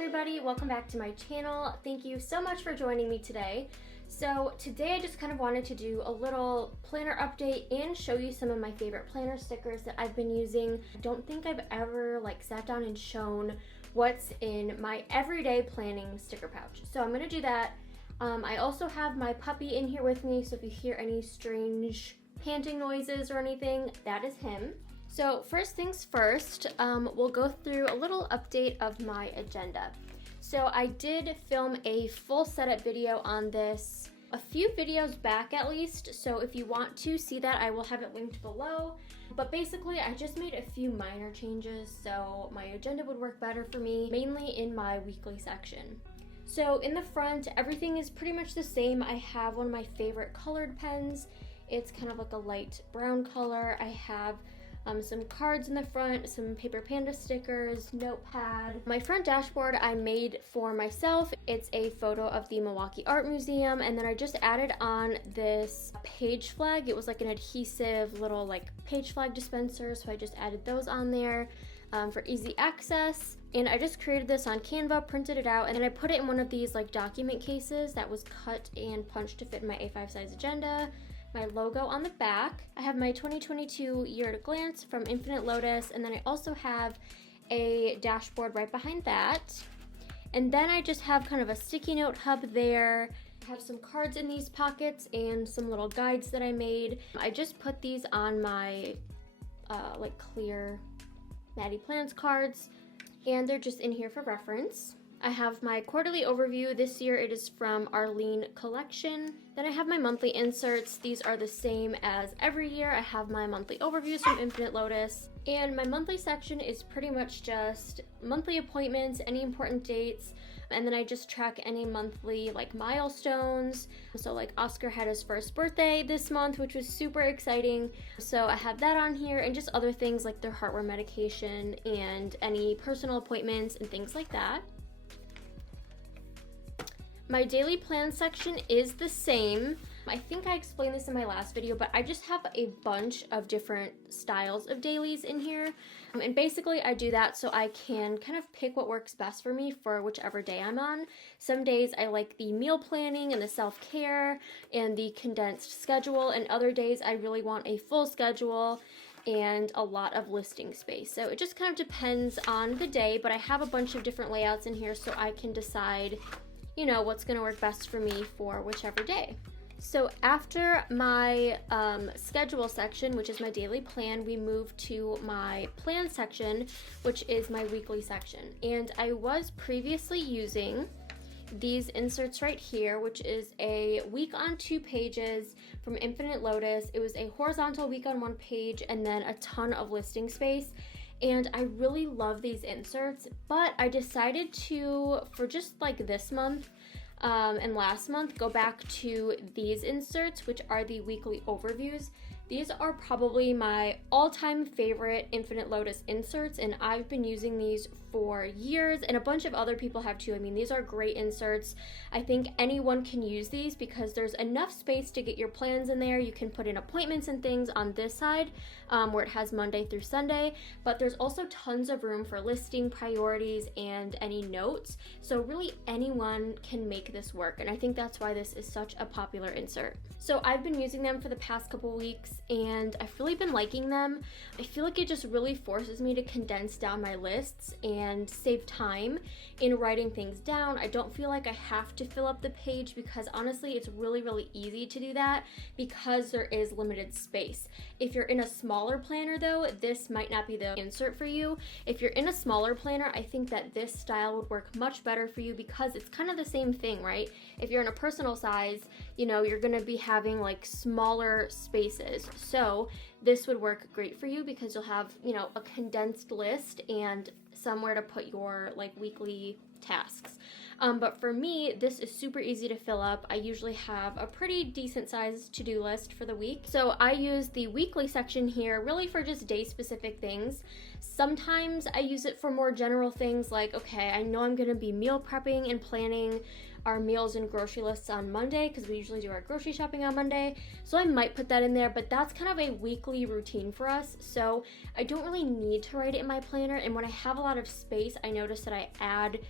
everybody, welcome back to my channel. Thank you so much for joining me today. So today I just kind of wanted to do a little planner update and show you some of my favorite planner stickers that I've been using. I don't think I've ever sat down and shown what's in my everyday planning sticker pouch. So I'm gonna do that. I also have my puppy in here with me, so if you hear any strange panting noises or anything, that is him. So first things first, we'll go through a little update of my agenda. So I did film a full setup video on this a few videos back at least, so if you want to see that, I will have it linked below. But basically, I just made a few minor changes so my agenda would work better for me, mainly in my weekly section. So in the front, everything is pretty much the same. I have one of my favorite colored pens. It's kind of like a light brown color. I have some cards in the front, some Paper Panda stickers, notepad. My front dashboard I made for myself. It's a photo of the Milwaukee Art Museum, and then I just added on this page flag. It was like an adhesive little page flag dispenser, so I just added those on there for easy access. And I just created this on Canva, printed it out, and then I put it in one of these document cases that was cut and punched to fit in my A5 size agenda. My logo on the back. I have my 2022 year at a glance from Infinite Lotus, and then I also have a dashboard right behind that. And then I just have kind of a sticky note hub there. I have some cards in these pockets and some little guides that I made. I just put these on my clear MadyPlans cards, and they're just in here for reference. I have my quarterly overview. This year it is from Arlene Collection. Then I have my monthly inserts. These are the same as every year. I have my monthly overviews from Infinite Lotus. And my monthly section is pretty much just monthly appointments, any important dates, and then I just track any monthly milestones. So Oscar had his first birthday this month, which was super exciting. So I have that on here, and just other things like their heartworm medication and any personal appointments and things like that. My daily plan section is the same. I think I explained this in my last video, but I just have a bunch of different styles of dailies in here. And basically I do that so I can kind of pick what works best for me for whichever day I'm on. Some days I like the meal planning and the self-care and the condensed schedule, and other days I really want a full schedule and a lot of listing space. So it just kind of depends on the day, but I have a bunch of different layouts in here so I can decide what's gonna work best for me for whichever day. So after my schedule section, which is my daily plan, we move to my plan section, which is my weekly section. And I was previously using these inserts right here, which is a week on 2 pages from Infinite Lotus. It was a horizontal week on 1 page and then a ton of listing space. And I really love these inserts, but I decided to, for just this month and last month, go back to these inserts, which are the weekly overviews. These are probably my all-time favorite Infinite Lotus inserts, and I've been using these for years, and a bunch of other people have too. I mean, these are great inserts. I think anyone can use these because there's enough space to get your plans in there. You can put in appointments and things on this side where it has Monday through Sunday, but there's also tons of room for listing, priorities, and any notes. So really anyone can make this work, and I think that's why this is such a popular insert. So I've been using them for the past couple weeks, and I've really been liking them. I feel like it just really forces me to condense down my lists and save time in writing things down. I don't feel like I have to fill up the page because honestly it's really easy to do that because there is limited space. If you're in a smaller planner though, this might not be the insert for you. If you're in a smaller planner, I think that this style would work much better for you because it's kind of the same thing, right? If you're in a personal size, you're gonna be having smaller spaces. So this would work great for you because you'll have, a condensed list and somewhere to put your weekly tasks. But for me, this is super easy to fill up. I usually have a pretty decent sized to-do list for the week. So I use the weekly section here really for just day specific things. Sometimes I use it for more general things like, okay, I know I'm gonna be meal prepping and planning our meals and grocery lists on Monday because we usually do our grocery shopping on Monday. So I might put that in there, but that's kind of a weekly routine for us. So I don't really need to write it in my planner. And when I have a lot of space, I notice that I add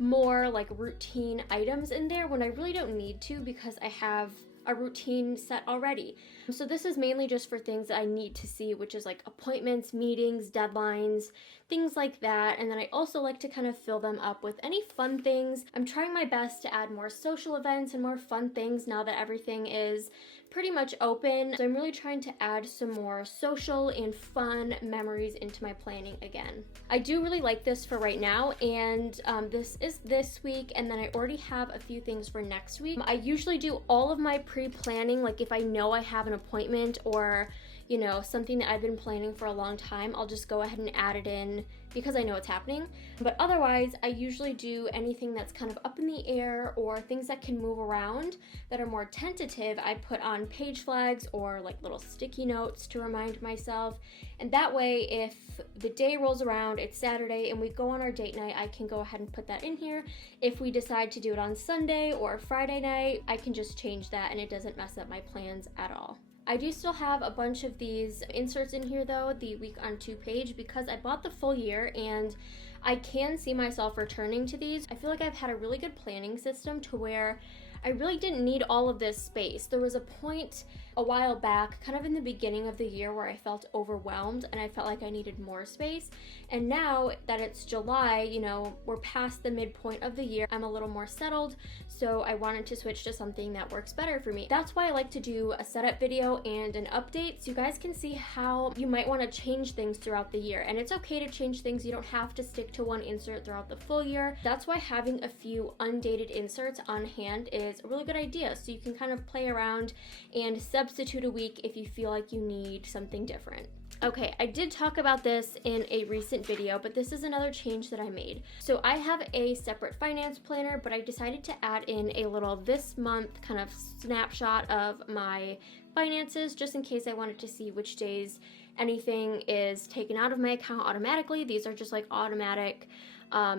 more like routine items in there when I really don't need to because I have a routine set already. So this is mainly just for things that I need to see, which is like appointments, meetings, deadlines, things like that. And then I also like to kind of fill them up with any fun things. I'm trying my best to add more social events and more fun things now that everything is pretty much open. So I'm really trying to add some more social and fun memories into my planning again. I do really like this for right now, and this is this week, and then I already have a few things for next week. I usually do all of my pre-planning, like if I know I have an appointment or you know, something that I've been planning for a long time, I'll just go ahead and add it in because I know it's happening. But otherwise, I usually do anything that's kind of up in the air or things that can move around that are more tentative. I put on page flags or like little sticky notes to remind myself. And that way, if the day rolls around, it's Saturday, and we go on our date night, I can go ahead and put that in here. If we decide to do it on Sunday or Friday night, I can just change that and it doesn't mess up my plans at all. I do still have a bunch of these inserts in here though, the week on 2 page, because I bought the full year and I can see myself returning to these. I feel like I've had a really good planning system to where I really didn't need all of this space. There was a point a while back, kind of in the beginning of the year, where I felt overwhelmed and I felt like I needed more space. And now that it's July, you know, we're past the midpoint of the year, I'm a little more settled, so I wanted to switch to something that works better for me. That's why I like to do a setup video and an update so you guys can see how you might want to change things throughout the year. And it's okay to change things, you don't have to stick to one insert throughout the full year. That's why having a few undated inserts on hand is a really good idea, so you can kind of play around and substitute a week if you feel like you need something different. Okay, I did talk about this in a recent video, but this is another change that I made. So I have a separate finance planner, but I decided to add in a little this month kind of snapshot of my finances, just in case I wanted to see which days anything is taken out of my account automatically. These are just like automatic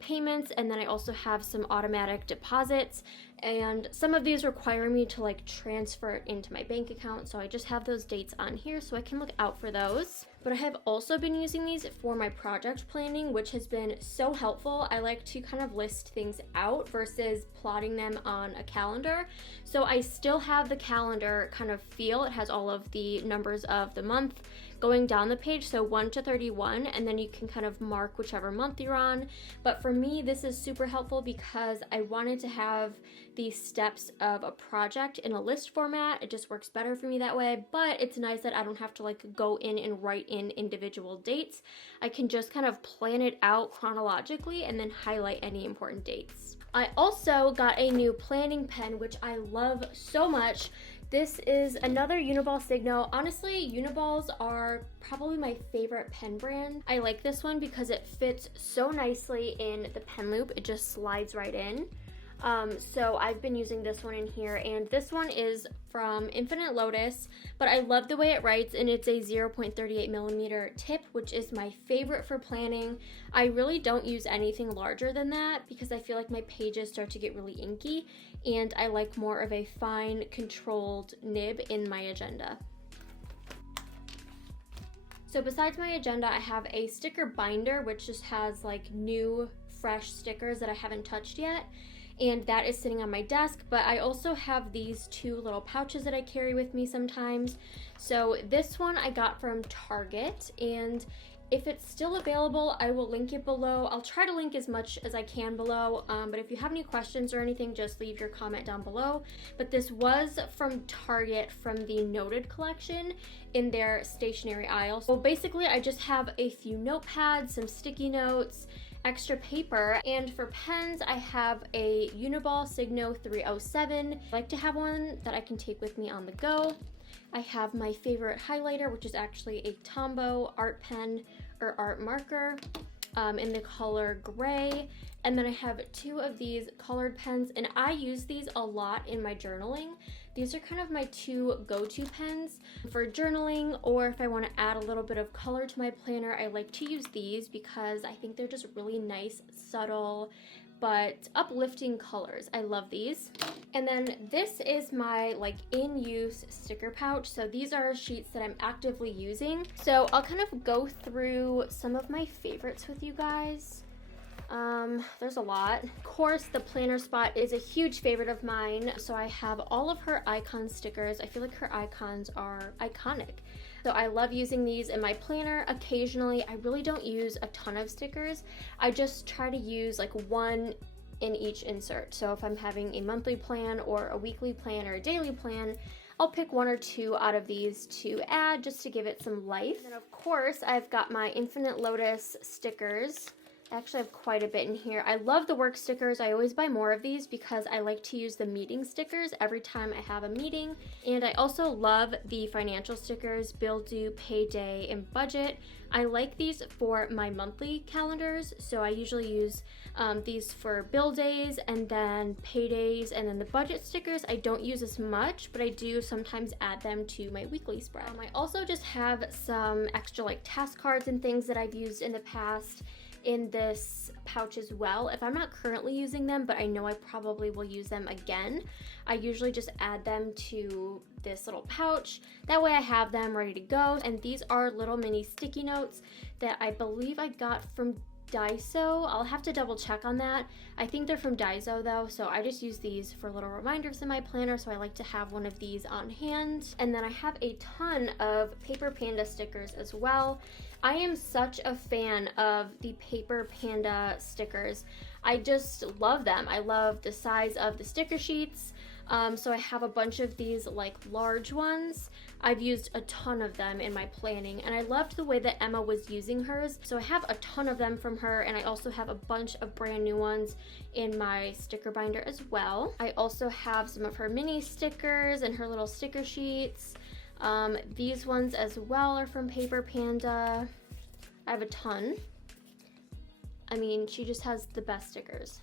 payments, and then I also have some automatic deposits, and some of these require me to like transfer it into my bank account, so I just have those dates on here so I can look out for those. But I have also been using these for my project planning, which has been so helpful. I like to kind of list things out versus plotting them on a calendar. So I still have the calendar kind of feel. It has all of the numbers of the month going down the page, so 1 to 31, and then you can kind of mark whichever month you're on. But for me, this is super helpful because I wanted to have the steps of a project in a list format. It just works better for me that way, but it's nice that I don't have to like go in and write in individual dates. I can just kind of plan it out chronologically and then highlight any important dates. I also got a new planning pen, which I love so much. This is another Uniball Signo. Honestly, Uniballs are probably my favorite pen brand. I like this one because it fits so nicely in the pen loop. It just slides right in. So I've been using this one in here, and this one is from Infinite Lotus, but I love the way it writes, and it's a 0.38 millimeter tip, which is my favorite for planning. I really don't use anything larger than that because I feel like my pages start to get really inky, and I like more of a fine, controlled nib in my agenda. So besides my agenda, I have a sticker binder, which just has like new, fresh stickers that I haven't touched yet, and that is sitting on my desk. But I also have these 2 little pouches that I carry with me sometimes. So this one I got from Target, and if it's still available, I will link it below. I'll try to link as much as I can below, but if you have any questions or anything, just leave your comment down below. But this was from Target, from the Noted collection in their stationery aisle. So basically, I just have a few notepads, some sticky notes, extra paper, and for pens, I have a Uniball Signo 307. I like to have one that I can take with me on the go. I have my favorite highlighter, which is actually a Tombow art pen or art marker in the color gray. And then I have 2 of these colored pens, and I use these a lot in my journaling. These are kind of my 2 go-to pens for journaling, or if I want to add a little bit of color to my planner, I like to use these because I think they're just really nice, subtle, but uplifting colors. I love these. And then this is my like in-use sticker pouch. So these are sheets that I'm actively using. So I'll kind of go through some of my favorites with you guys. There's a lot. Of course, the planner spot is a huge favorite of mine. So I have all of her icon stickers. I feel like her icons are iconic. So I love using these in my planner. Occasionally, I really don't use a ton of stickers. I just try to use like one in each insert. So if I'm having a monthly plan or a weekly plan or a daily plan, I'll pick one or two out of these to add just to give it some life. And of course, I've got my Infinite Lotus stickers. I actually have quite a bit in here. I love the work stickers. I always buy more of these because I like to use the meeting stickers every time I have a meeting. And I also love the financial stickers, bill due, payday, and budget. I like these for my monthly calendars. So I usually use these for bill days and then paydays, and then the budget stickers I don't use as much, but I do sometimes add them to my weekly spread. I also just have some extra like task cards and things that I've used in the past in this pouch as well. If I'm not currently using them, but I know I probably will use them again, I usually just add them to this little pouch. That way I have them ready to go. And these are little mini sticky notes that I believe I got from Daiso. I'll have to double check on that. I think they're from Daiso though, so I just use these for little reminders in my planner, so I like to have one of these on hand. And then I have a ton of Paper Panda stickers as well. I am such a fan of the Paper Panda stickers. I just love them. I love the size of the sticker sheets. So I have a bunch of these like large ones. I've used a ton of them in my planning, and I loved the way that Emma was using hers. So I have a ton of them from her, and I also have a bunch of brand new ones in my sticker binder as well. I also have some of her mini stickers and her little sticker sheets. These ones as well are from Paper Panda. I have a ton. I mean, she just has the best stickers.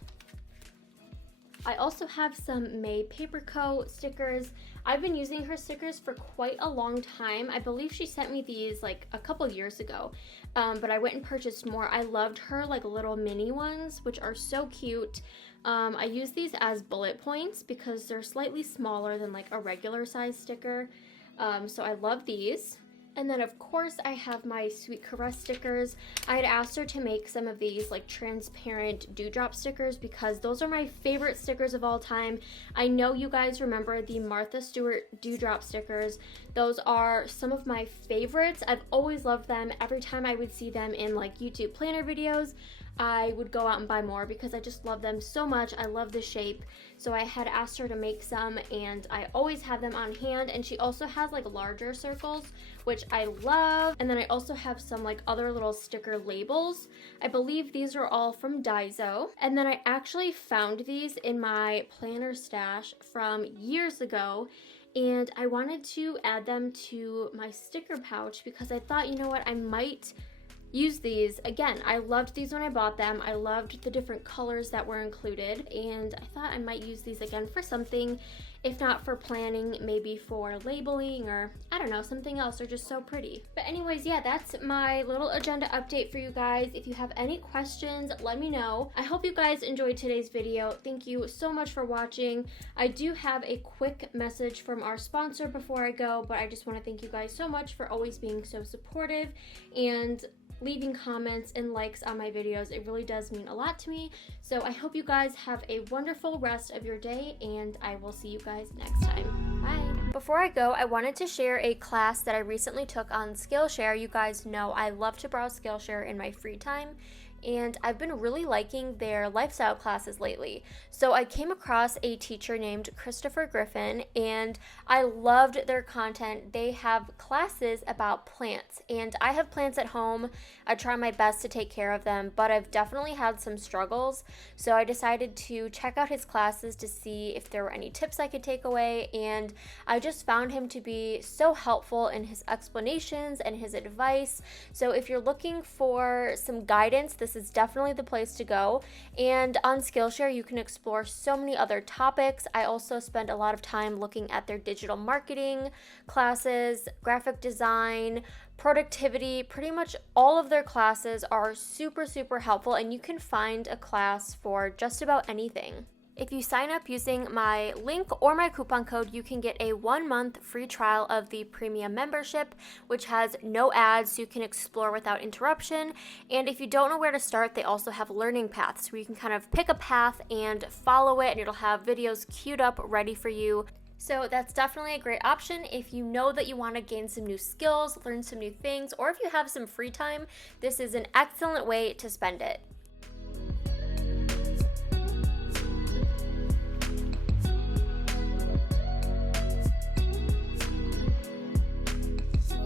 I also have some May Paper Co. stickers. I've been using her stickers for quite a long time. I believe she sent me these like a couple years ago, but I went and purchased more. I loved her like little mini ones, which are so cute. I use these as bullet points because they're slightly smaller than like a regular size sticker. So I love these. And then of course I have my Sweet Caress stickers. I had asked her to make some of these like transparent dewdrop stickers because those are my favorite stickers of all time. I know you guys remember the Martha Stewart dewdrop stickers. Those are some of my favorites. I've always loved them. Every time I would see them in like YouTube planner videos, I would go out and buy more because I just love them so much. I love the shape. So I had asked her to make some, and I always have them on hand. And she also has like larger circles, which I love. And then I also have some like other little sticker labels. I believe these are all from Daiso. And then I actually found these in my planner stash from years ago, and I wanted to add them to my sticker pouch because I thought, you know what, I might use these again. I loved these when I bought them. I loved the different colors that were included, and I thought I might use these again for something, if not for planning, maybe for labeling, or I don't know, something else. They're just so pretty. But anyways, yeah, that's my little agenda update for you guys. If you have any questions, let me know. I hope you guys enjoyed today's video. Thank you so much for watching. I do have a quick message from our sponsor before I go, but I just want to thank you guys so much for always being so supportive and leaving comments and likes on my videos. It really does mean a lot to me. So I hope you guys have a wonderful rest of your day, and I will see you guys next time. Bye. Before I go, I wanted to share a class that I recently took on Skillshare. You guys know I love to browse Skillshare in my free time, and I've been really liking their lifestyle classes lately. So I came across a teacher named Christopher Griffin, and I loved their content. They have classes about plants, and I have plants at home. I try my best to take care of them, but I've definitely had some struggles. So I decided to check out his classes to see if there were any tips I could take away, and I just found him to be so helpful in his explanations and his advice. So if you're looking for some guidance, this is definitely the place to go. And on Skillshare, you can explore so many other topics. I also spend a lot of time looking at their digital marketing classes, graphic design, productivity. Pretty much all of their classes are super, super helpful, and you can find a class for just about anything. If you sign up using my link or my coupon code, you can get a 1-month free trial of the premium membership, which has no ads, so you can explore without interruption. And if you don't know where to start, they also have learning paths where you can kind of pick a path and follow it, and it'll have videos queued up ready for you. So that's definitely a great option if you know that you want to gain some new skills, learn some new things, or if you have some free time. This is an excellent way to spend it.